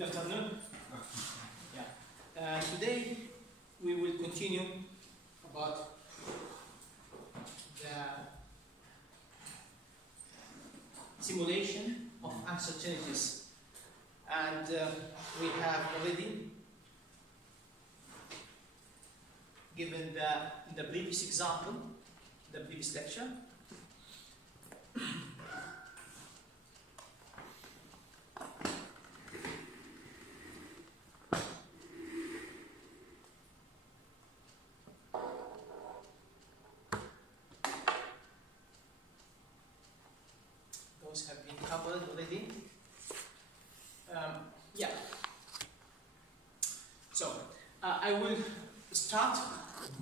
Good afternoon. Yeah. Today we will continue about the simulation of uncertainties, and we have already given the previous example, the previous lecture. Those have been covered already. Yeah. So I will start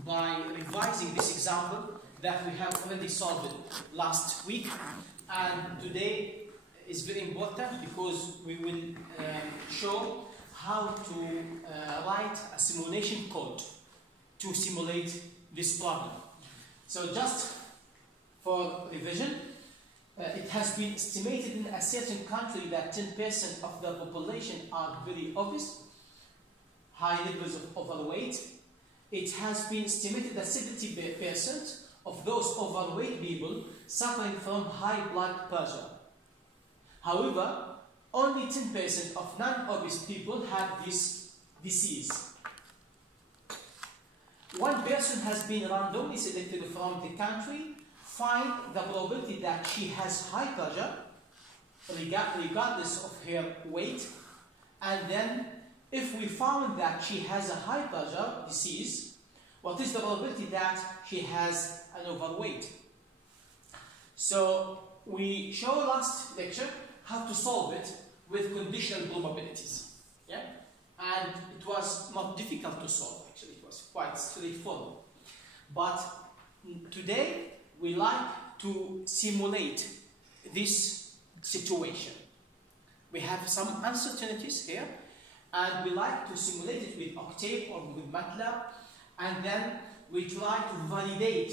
by revising this example that we have already solved last week, and today is very important because we will show how to write a simulation code to simulate this problem. So just for revision, it has been estimated in a certain country that 10% of the population are very obese, high levels of overweight. It has been estimated that 70% of those overweight people suffering from high blood pressure. However, only 10% of non-obese people have this disease. One person has been randomly selected from the country. Find the probability that she has high pressure regardless of her weight, and then if we found that she has a high pressure disease, what is the probability that she has an overweight? So we showed last lecture how to solve it with conditional probabilities, yeah, and it was not difficult to solve. Actually, it was quite straightforward. But today we like to simulate this situation. We have some uncertainties here, and we like to simulate it with Octave or with MATLAB, and then we try to validate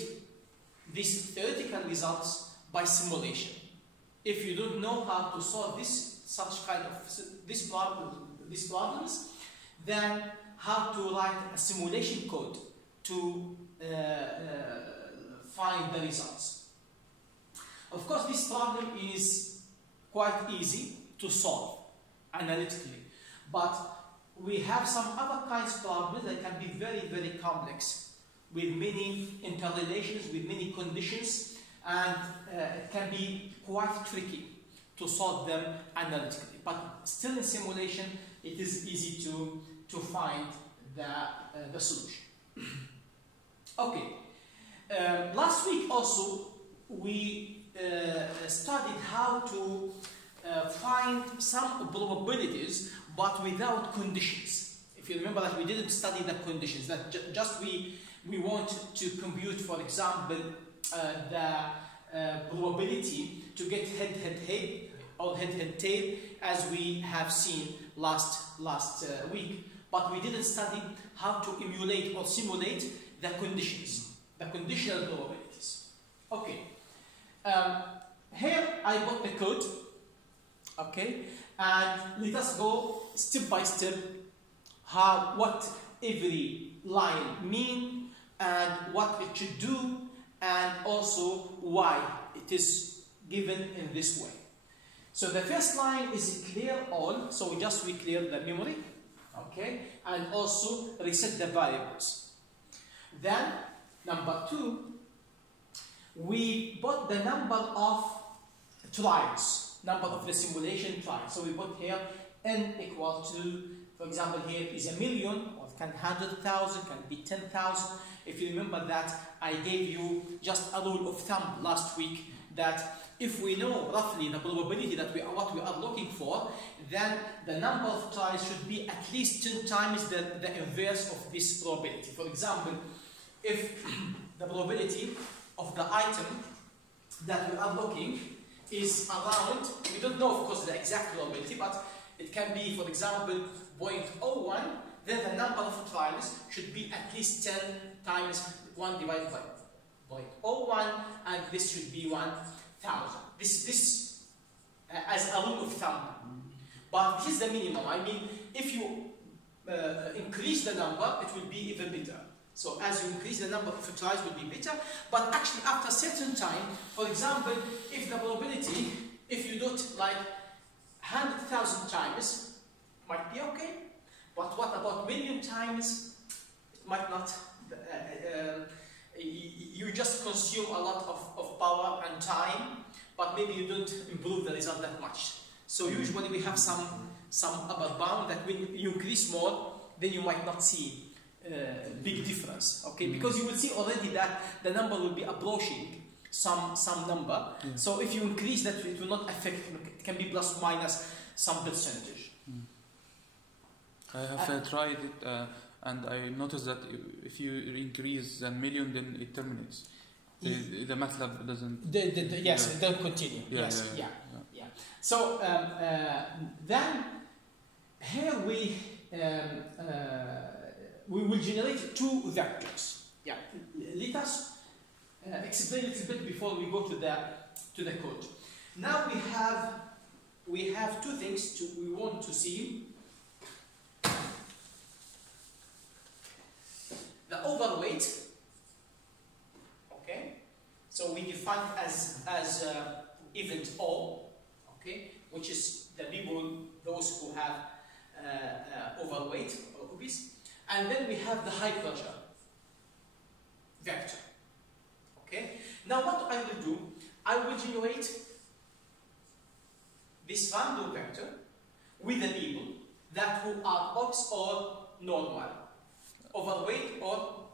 these theoretical results by simulation. If you don't know how to solve these problems, then how to write a simulation code to find the results. Of course, this problem is quite easy to solve analytically, but we have some other kinds of problems that can be very, very complex, with many interrelations, with many conditions, and it can be quite tricky to solve them analytically. But still in simulation, it is easy to find the solution. Okay. Last week also we studied how to find some probabilities but without conditions. If you remember that we didn't study the conditions, that just we want to compute, for example, the probability to get head or head-tail, as we have seen last week, but we didn't study how to emulate or simulate the conditions, the conditional probabilities. Okay, here I got the code, okay, and let us go step by step what every line means and what it should do, and also why it is given in this way. So the first line is clear all, so we clear the memory, okay, and also reset the variables. Then number 2, we put the number of trials, number of the simulation trials. So we put here n equal to, for example, here is 1,000,000, or it can 100,000, can be 10,000. If you remember that I gave you just a rule of thumb last week, that if we know roughly the probability that what we are looking for, then the number of tries should be at least 10 times the inverse of this probability. For example, if the probability of the item that we are looking is around, we don't know of course the exact probability, but it can be, for example, 0.01, then the number of trials should be at least 10 times 1 divided by 0.01, and this should be 1,000. This as a rule of thumb. But this is the minimum. I mean, if you increase the number, it will be even better. So as you increase the number of tries, will be better. But actually, after a certain time, for example, if the probability, if you do it like 100,000 times, might be okay. But what about million times? It might not. You just consume a lot of power and time, but maybe you don't improve the result that much. So usually we have some upper bound that when you increase more, then you might not see big difference, okay? Because you will see already that the number will be approaching some number. So if you increase that, it will not affect. It can be plus minus some percentage. I have tried it, and I noticed that if you increase a million, then it terminates. The MATLAB doesn't. Yes, it doesn't continue. Yeah. So then here we will generate two vectors. Yeah. Let us explain a little bit before we go to the code. Now we have two things we want to see. The overweight, okay, so we define as event O, okay, which is the people, those who have overweight or obese, and then we have the high pressure vector, okay. Now what I will do, I will generate this random vector with the people that who are obese or normal. Overweight or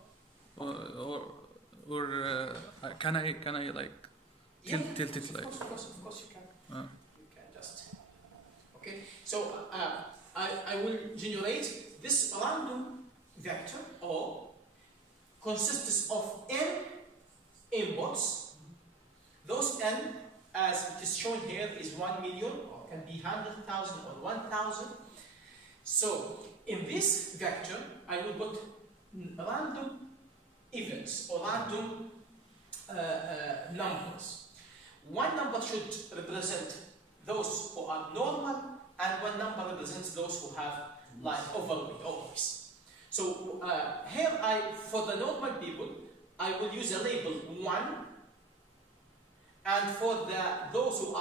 can I like tilt it like? Of course you can. You can just okay. So I will generate this random vector O consists of n inputs. Those n, as it is shown here, is 1 million or can be 100,000 or 1,000. So in this vector, I will put random events or random numbers. One number should represent those who are normal, and one number represents those who have like overweight or obese. So here, for the normal people, I will use a label 1, and for those who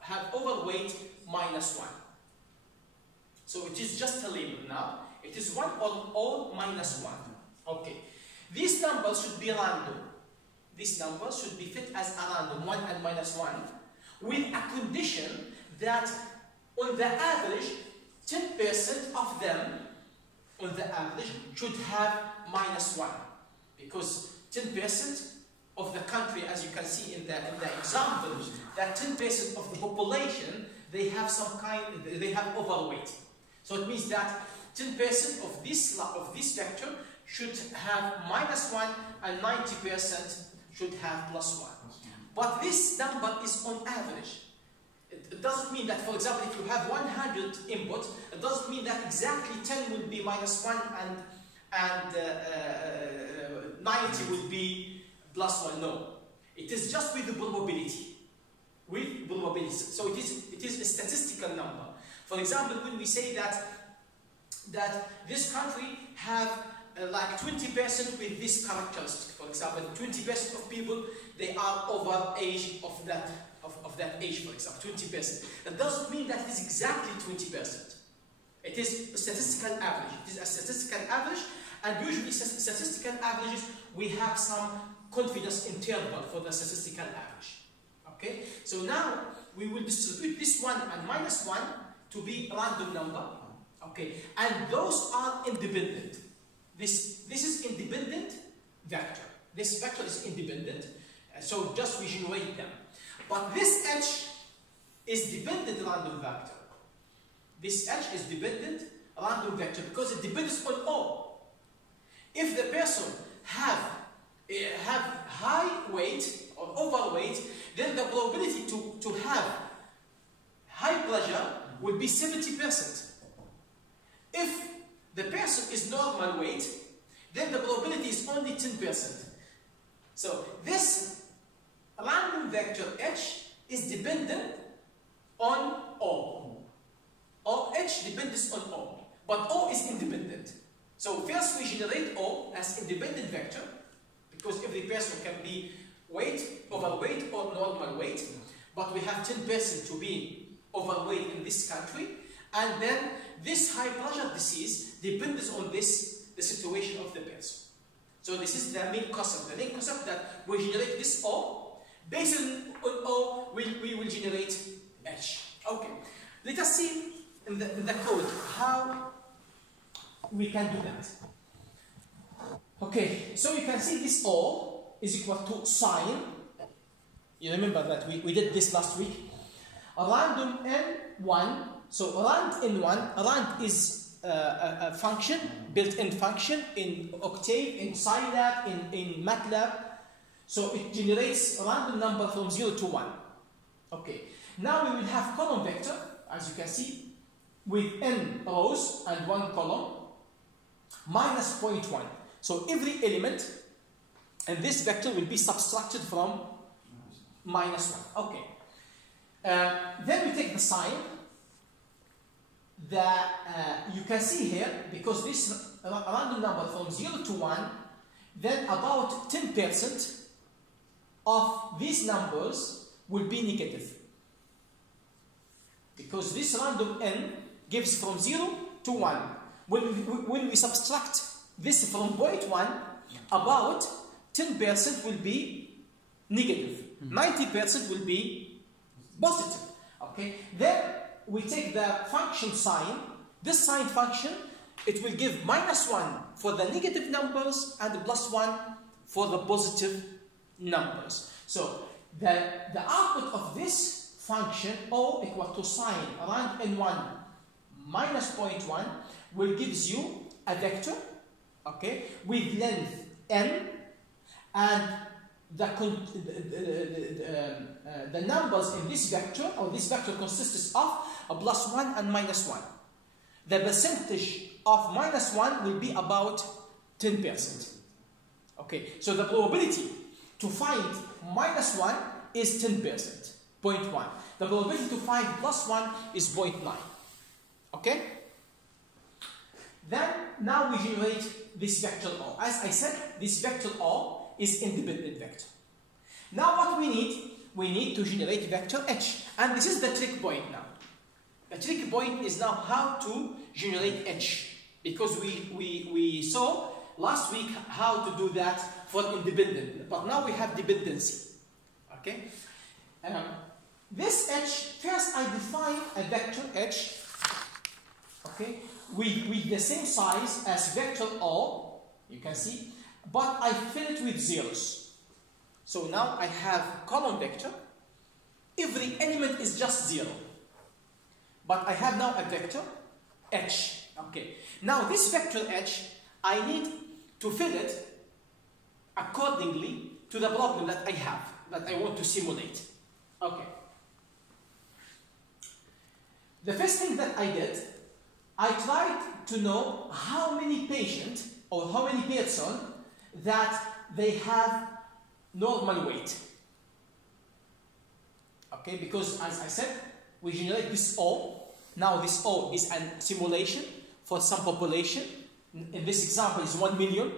have overweight, -1. So it is just a label now. It is 1 or -1. Okay. These numbers should be random. These numbers should be fit as a random, 1 and -1, with a condition that on the average, 10% of them, on the average, should have -1. Because 10% of the country, as you can see in the example, that 10% of the population, they have overweight. So it means that 10% of this vector should have -1 and 90% should have +1. But this number is on average. It doesn't mean that, for example, if you have 100 input, it doesn't mean that exactly 10 will be -1 and 90 will be +1. No. It is just with the probability. With probability. So it is a statistical number. For example, when we say that this country have like 20% with this characteristic, for example, 20% of people, they are over age of that age, for example, 20%. That doesn't mean that it is exactly 20%. It is a statistical average. It is a statistical average, and usually statistical averages, we have some confidence interval for the statistical average. Okay? So now we will distribute this 1 and -1 to be a random number. Okay? And those are independent. This is independent vector. This vector is independent. So just we generate them. But this H is dependent random vector. This H is dependent random vector because it depends on O. If the person have high weight or overweight, then the probability to have high pressure will be 70%. If the person is normal weight, then the probability is only 10%. So this random vector H is dependent on O. O H depends on O, but O is independent. So first we generate O as independent vector, because every person can be weight, overweight, or normal weight, but we have 10% to be overweight in this country, and then this high pressure disease depends on the situation of the person. So this is the main concept. The main concept that we generate this O, based on O, we will generate H. Okay, let us see in the code how we can do that. Okay, so you can see this O is equal to sine. You remember that we did this last week. A random n1. So rand n1, rand is a function, built-in function in Octave, in Scilab, in MATLAB. So it generates a random number from 0 to 1. Okay. Now we will have column vector, as you can see, with n rows and 1 column, minus 0.1. So every element in this vector will be subtracted from minus 1. Okay. Then we take the sign. You can see here, because this random number from 0 to 1, then about 10% of these numbers will be negative. Because this random n gives from 0 to 1. When we subtract this from 0.1, about 10% will be negative. 90% will be positive. Okay? Then we take the function sign. This sign function, it will give minus 1 for the negative numbers and plus 1 for the positive numbers. So the output of this function, O equal to sine rand n1 minus 0.1, will gives you a vector, okay, with length n, and the numbers in this vector, or this vector, consists of a plus 1 and minus 1. The percentage of minus 1 will be about 10%. Okay, so the probability to find minus 1 is 10%, 0.1. The probability to find plus 1 is 0.9. Okay? Then, now we generate this vector O. As I said, this vector O is independent vector. Now what we need to generate vector H. And this is the trick point now. The trick point is now how to generate H. Because we saw last week how to do that for independent. But now we have dependency. Okay? This H, first I define a vector H, okay, with the same size as vector O, you can see, but I fill it with zeros. So now I have column vector. Every element is just 0. But I have now a vector H. Okay. Now this vector H, I need to fill it accordingly to the problem that I have, that I want to simulate. Okay. The first thing that I did, I tried to know how many patients or how many person that they have normal weight. Okay, because as I said, we generate this O. Now this O is a simulation for some population. In this example is 1 million.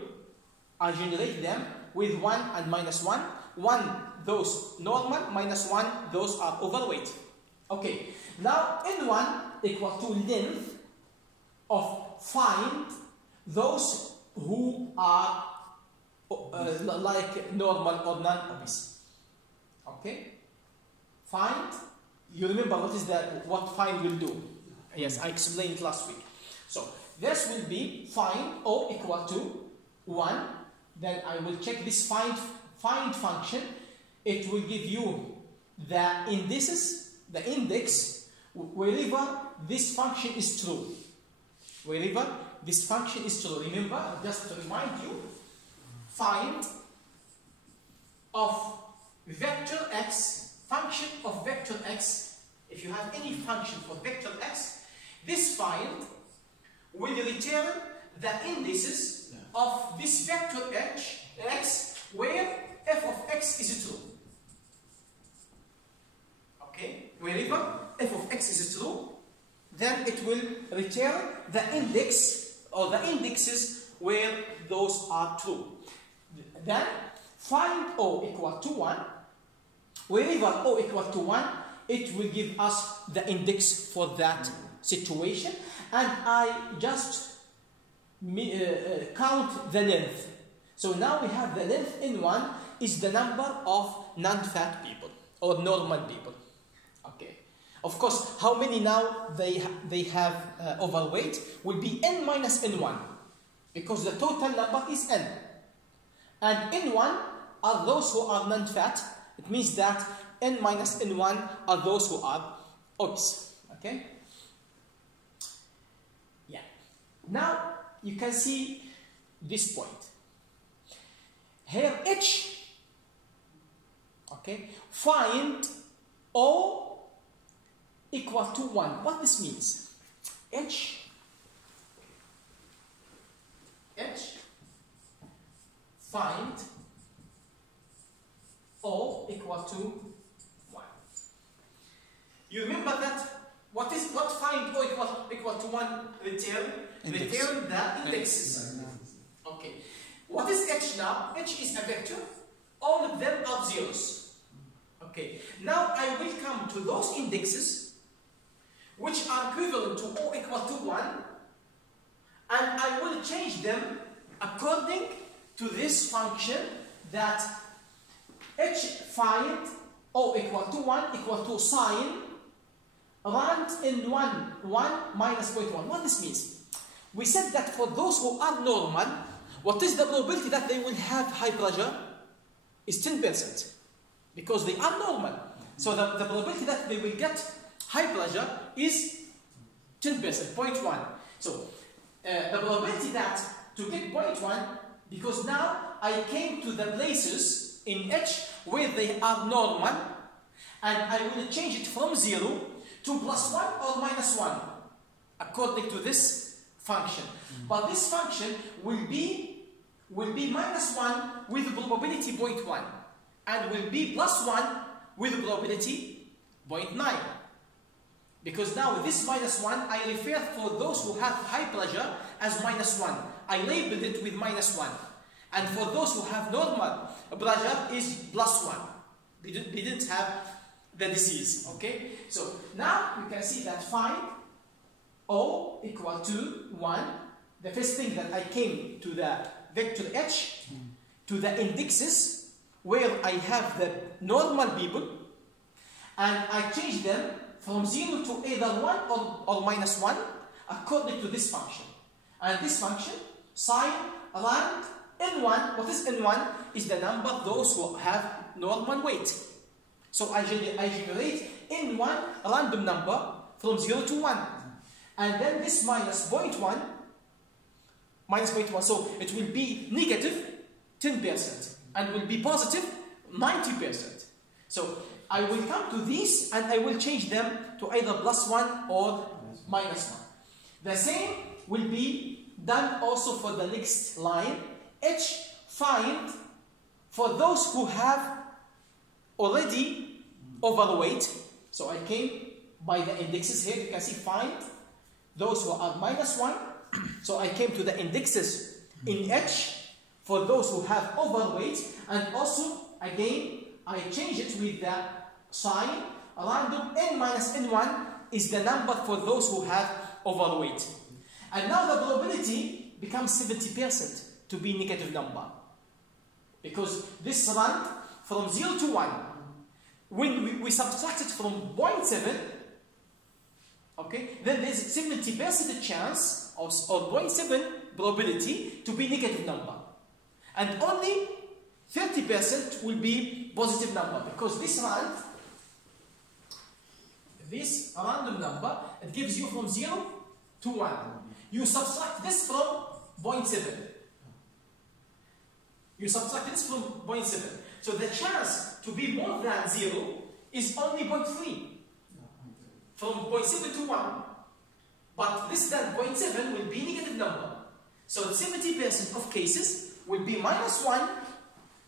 I generate them with 1 and minus 1. 1, those normal, minus 1, those are overweight. Okay, now N1 equal to length of find those who are like normal or non-obese. Okay? Find, you remember what find will do? Yes, I explained it last week. So this will be find O equal to 1. Then I will check this find function. It will give you the indices, the index, wherever this function is true. Wherever this function is true. Remember, just to remind you, find of vector x, function of vector x. If you have any function for vector x, this find will return the indices of this vector x where f of x is true. Okay? Wherever f of x is true, then it will return the index or the indexes where those are true. Then find O equal to 1. Wherever O equal to 1, it will give us the index for that situation. And I just count the length. So now we have the length N1 is the number of non-fat people or normal people. Okay. Of course, how many now they have overweight will be N minus N1 because the total number is N. And N1 are those who are non-fat. It means that N minus N1 are those who are obese. Okay? Yeah. Now you can see this point. Here H, okay, find O equal to 1. What this means? H find O equal to 1. You remember that what find O equal to 1 return? Return the indexes. Okay. What is H now? H is a vector. All of them are zeros. Okay. Now I will come to those indexes which are equivalent to O equal to 1, and I will change them according to this function that H find O equal to 1 equal to sign rand in 1 minus 0.1. What this means? We said that for those who are normal, what is the probability that they will have high pressure? Is 10%. Because they are normal. So the probability that they will get high pressure is 10%, 0.1. So the probability that to get 0.1, because now I came to the places in H where they are normal, and I will change it from 0 to +1 or -1 according to this function. But this function will be -1 with probability 0.1 and will be +1 with probability 0.9. Because now this -1 I refer for those who have high pressure as -1. I labeled it with -1. And for those who have normal pressure is +1. They didn't have the disease. Okay? So now you can see that find O equal to 1. The first thing that I came to the vector H, to the indexes where I have the normal people, and I change them from 0 to either 1 or -1 according to this function. And this function, sign rand N1, what is N1? Is the number of those who have normal weight. So I generate N1 random number from 0 to 1. And then this minus 0.1, so it will be negative 10% and will be positive 90%. So I will come to these and I will change them to either +1 or -1. The same will be done also for the next line. H find for those who have already overweight. So I came by the indexes here. You can see find those who are -1. So I came to the indexes in H for those who have overweight, and also again I change it with the sign random N minus N1 is the number for those who have overweight. And now the probability becomes 70% to be negative number, because this run from 0 to 1, when we subtract it from 0.7, okay, then there's 70% chance or 0.7 probability to be negative number, and only 30% will be positive number, because this random number, it gives you from 0 to 1. You subtract this from 0.7. You subtract this from 0.7. So the chance to be more than 0 is only 0.3. From 0.7 to 1. But less than 0.7 will be negative number. So 70% of cases will be -1,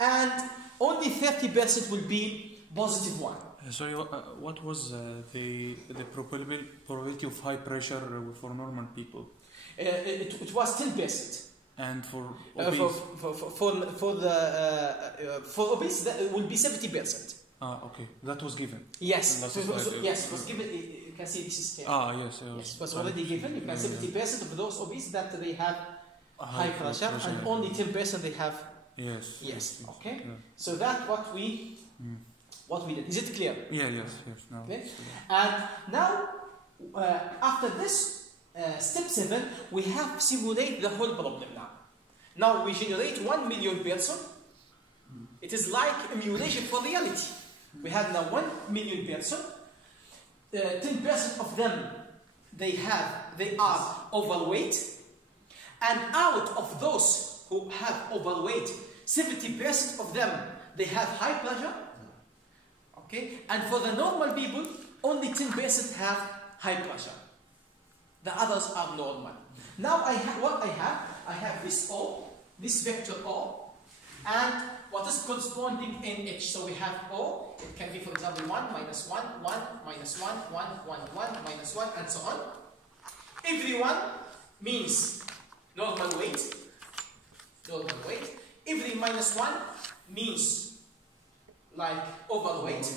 and only 30% will be +1. Sorry, what was the probability of high pressure for normal people? It was 10%. And for For obese? for obese, that will be 70%. Okay, that was given. Yes, That's yes, it was given. You can see this is 10. Yes, Yes, it was already given. You can 70% of those obese that they have high pressure, and only 10% they have. Yes. Okay. Yeah. So that's what we did. Is it clear? Yes. No. Okay. And now, after this step 7, we have simulate the whole problem now. Now we generate 1 million person. It is like emulation for reality. We have now 1 million person. 10% of them they are overweight, and out of those who have overweight, 70% of them they have high pressure. Okay, and for the normal people, only 10% have high pressure. The others are normal. Now I have this O, this vector O, and what is corresponding in H. So we have O, it can be, for example, 1, minus 1, 1, minus 1, 1, 1, 1, minus 1, and so on. Every one means normal weight. Every minus 1 means like overweight.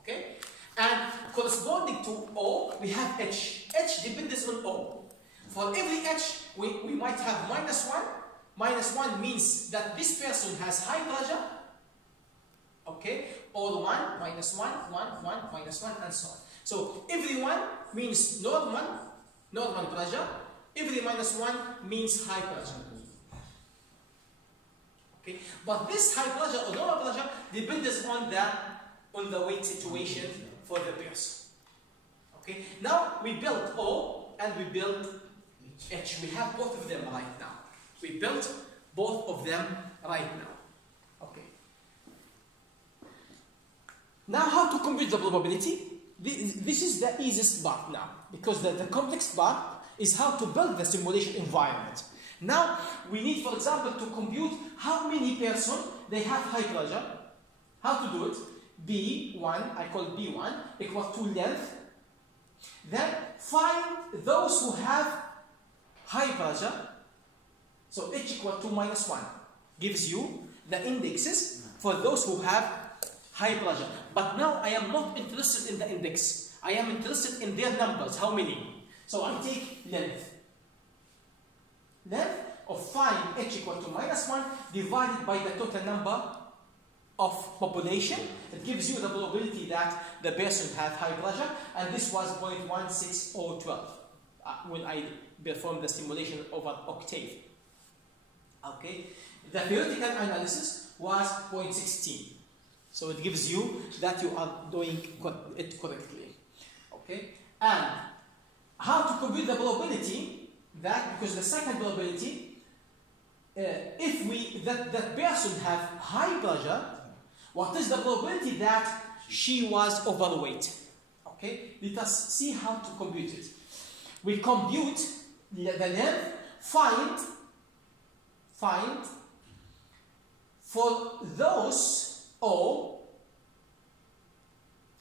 Okay? And corresponding to O, we have H. H depends on O. For every H, we might have minus 1. Minus 1 means that this person has high pressure. Okay? Or 1, minus 1, 1, 1, minus 1, and so on. So every 1 means normal pressure. Every minus 1 means high pressure. Okay? But this high pressure or normal pressure depends on the weight situation for the person. Okay? Now we build O and we build H. We have both of them right now. We built both of them right now. Okay. Now how to compute the probability? This is the easiest part now, because the complex part is how to build the simulation environment. Now we need, for example, to compute how many person they have high pressure. How to do it? B1, I call B1, equal to length. Then find those who have high pressure. So H equal to minus 1 gives you the indexes for those who have high pressure. But now I am not interested in the index. I am interested in their numbers. How many? So I take length. Length of find H equal to minus 1 divided by the total number of population. It gives you the probability that the person has high pressure. And this was 0.16012 when I performed the simulation over Octave. Okay, the theoretical analysis was 0.16, so it gives you that you are doing it correctly. Okay, and how to compute the probability that, because the second probability, if that person have high pressure, what is the probability that she was overweight? Okay, let us see how to compute it. We compute the length, find for those O,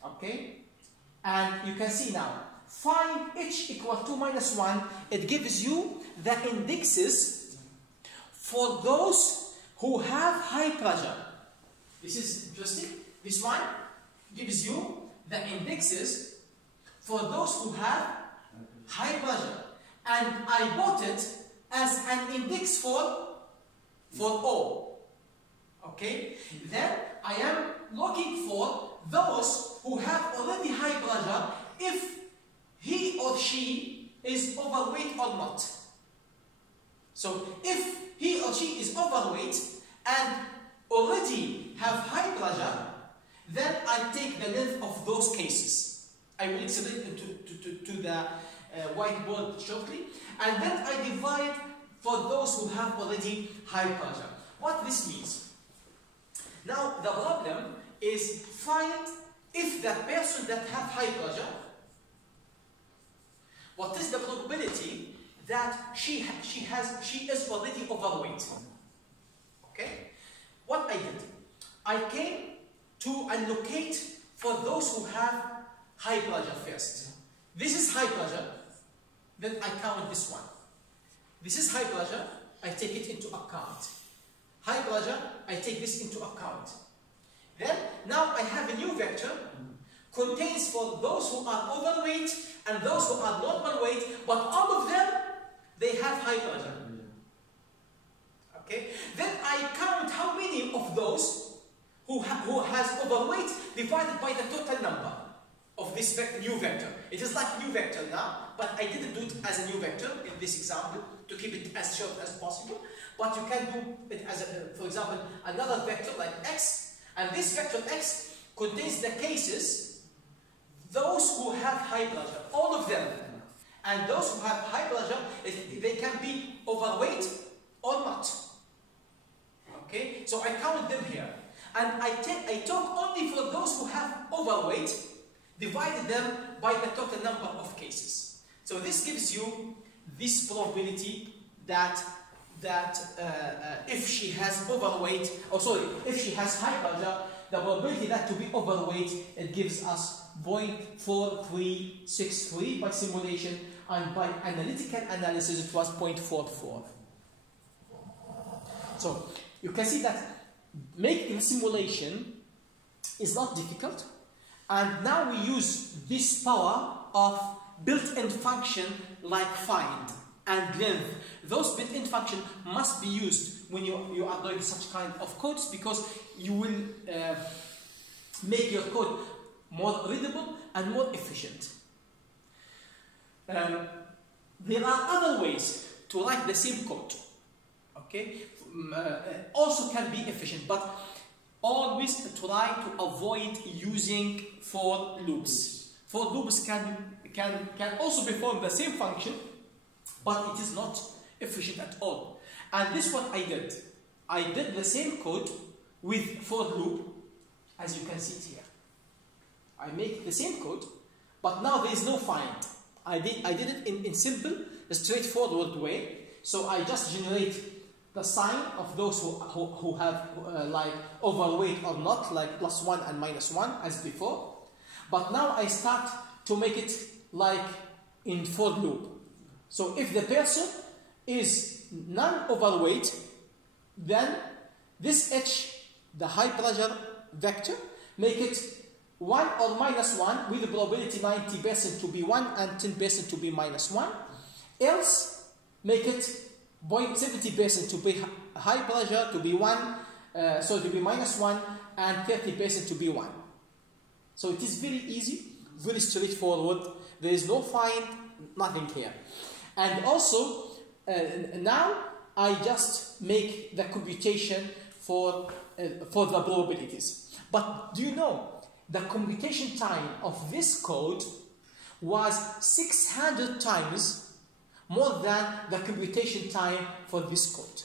okay, and you can see now, find H equal to minus 1, it gives you the indexes for those who have high pressure. This is interesting. This one gives you the indexes for those who have high pressure, and I bought it as an index for O. Okay? Then I am looking for those who have already high pressure if he or she is overweight or not. So if he or she is overweight and already have high pressure, then I take the length of those cases. I will explain it to the whiteboard shortly. And then I divide for those who have already high pressure. What this means? Now the problem is find if the person that have high pressure, what is the probability that she is already overweight? Okay? What I did, I came to allocate for those who have high pleasure first. This is high pleasure, then I count this one. This is high pleasure, I take it into account. High pleasure, I take this into account. Then, now I have a new vector, contains for those who are overweight and those who are normal weight, but all of them, they have high pleasure. Okay? Then I count how many of those who has overweight divided by the total number of this new vector. It is like a new vector now, but I didn't do it as a new vector in this example to keep it as short as possible. But you can do it as, for example, another vector like x, and this vector x contains the cases, those who have high pleasure, all of them. And those who have high pleasure, they can be overweight or not. Okay, so I count them here. And I talk only for those who have overweight, divided them by the total number of cases. So this gives you this probability that if she has overweight, if she has high pleasure, the probability that to be overweight, it gives us 0.4363 by simulation, and by analytical analysis it was 0.44. So you can see that making simulation is not difficult, and now we use this power of built-in function like find and length. Those built-in functions must be used when you are doing such kind of codes, because you will make your code more readable and more efficient. There are other ways to write the same code. Okay, also can be efficient, but always try to avoid using for loops. For loops can also perform the same function, but it is not efficient at all. And this is what I did. I did the same code with for loop, as you can see it here. I make the same code, but now there is no find. I did it in simple, straightforward way. So I just generate the sign of those who have like overweight or not, like +1 and -1 as before. But now I start to make it like in for loop. So if the person is non-overweight, then this h, the high pleasure vector, make it 1 or -1 with the probability 90% to be 1 and 10% to be -1. Else, make it 0.70% to be high pleasure to be 1, so to be -1, and 30% to be 1. So it is very easy, very straightforward. There is no find, nothing here. And also, now I just make the computation for the probabilities. But do you know, the computation time of this code was 600 times more than the computation time for this code.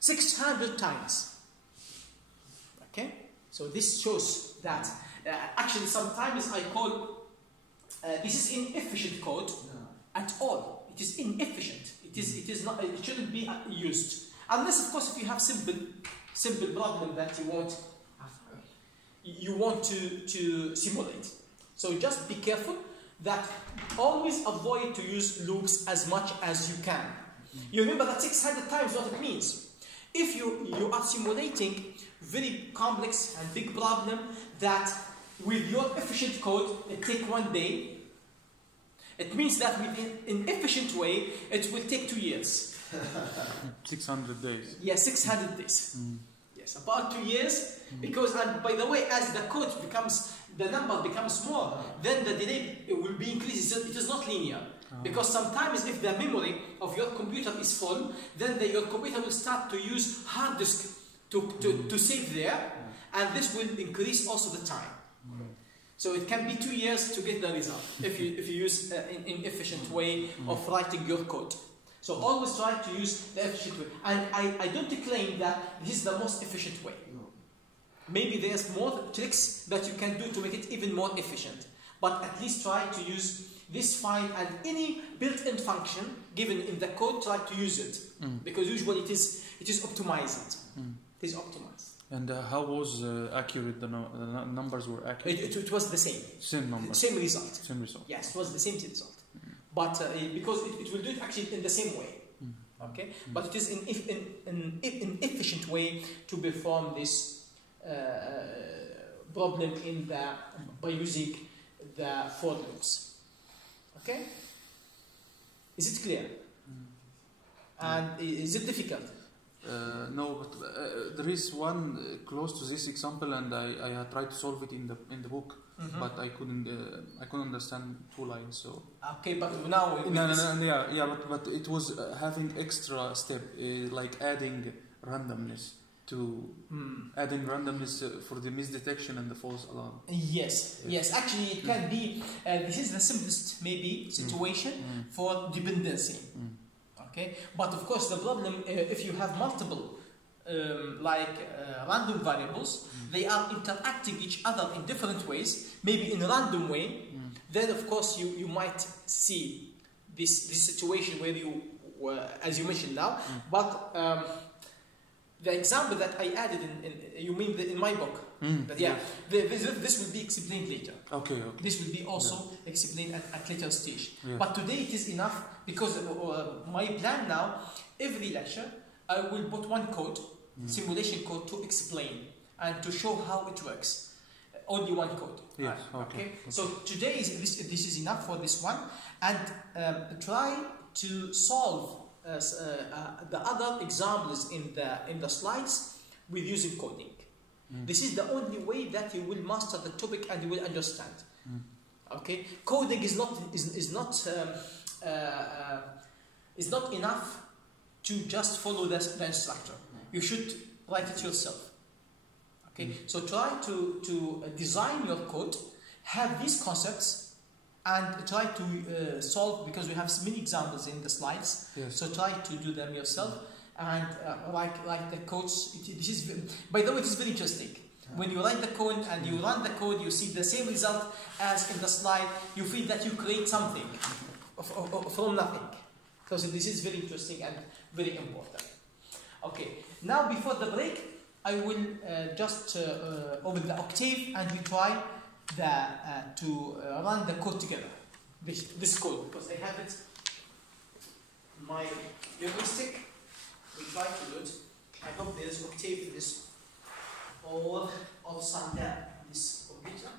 600 times. Okay? So this shows that actually sometimes I call this is inefficient code at all. It is inefficient. It is not. It shouldn't be used unless, of course, if you have simple problem that you want to simulate. So just be careful that always avoid to use loops as much as you can. You remember that 600 times what it means. If you are simulating very complex and big problem that with your efficient code it take 1 day, it means that with an inefficient way it will take 2 years. 600 days. Yeah, 600 days. Yes, about 2 years. Because, and by the way, as the code becomes, the number becomes more, then the delay will be increased. It is not linear. Because sometimes if the memory of your computer is full, then your computer will start to use hard disk to save there, and this will increase also the time. So it can be 2 years to get the result if you use an inefficient way of writing your code. So always try to use the efficient way. And I don't claim that this is the most efficient way. Maybe there's more tricks that you can do to make it even more efficient. But at least try to use this find, and any built-in function given in the code, try to use it. Because usually it is optimized. It is optimized. And how was accurate? The numbers were accurate. It was the same. Same number. Same result. Same result. Yes, it was the same result. But because it will do it actually in the same way. Okay, but it is an efficient way to perform this problem by using the for loops. Okay, is it clear? And is it difficult? No, but there is one close to this example, and I had tried to solve it in the book, but I couldn't understand 2 lines. So okay, but now but it was having extra step like adding randomness for the misdetection and the false alarm. Yes. Actually, it can be. This is the simplest maybe situation for dependency. Okay, but of course the problem if you have multiple random variables, they are interacting each other in different ways, maybe in a random way. Then of course you might see this situation where you as you mentioned now. But the example that I added you mean in my book? But this will be explained later. Okay. This will be also explained at later stage. But today it is enough because my plan now, every lecture, I will put one code, simulation code, to explain and to show how it works. Only one code. Yes. Okay. So today this is enough for this one, and try to solve the other examples in the slides with using coding. This is the only way that you will master the topic and you will understand. Okay, coding is not enough to just follow the instructor. You should write it yourself. Okay, so try to design your code, have these concepts, and try to solve, because we have many examples in the slides. So try to do them yourself. And like the codes, by the way, it is very interesting. When you write the code and you run the code, you see the same result as in the slide. You feel that you create something from nothing. So this is very interesting and very important. Okay, now before the break, I will just open the Octave and we try to run the code together. This code, because I have it in my memory stick. We try to do it. I hope there is Octave in this or somewhere in this computer.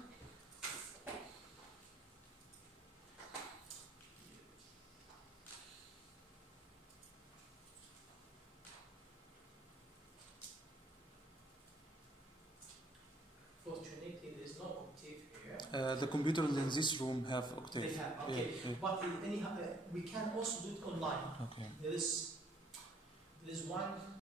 Fortunately, there is no Octave here. The computers in this room have Octave. They have, okay. But anyhow, we can also do it online. Okay. There is one